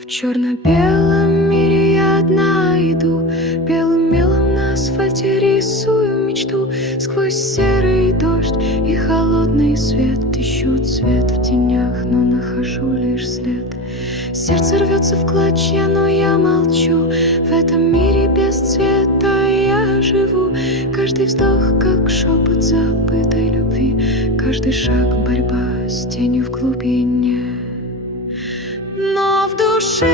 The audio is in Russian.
В черно-белом мире я одна иду, белым мелом на асфальте рисую мечту. Сквозь серый дождь и холодный свет ищу цвет в тенях, но нахожу лишь след. Сердце рвется в клочья, но я молчу. В этом мире без цвета я живу. Каждый вздох, как шепот забытой любви, каждый шаг — борьба с тенью в глубине. Но в душе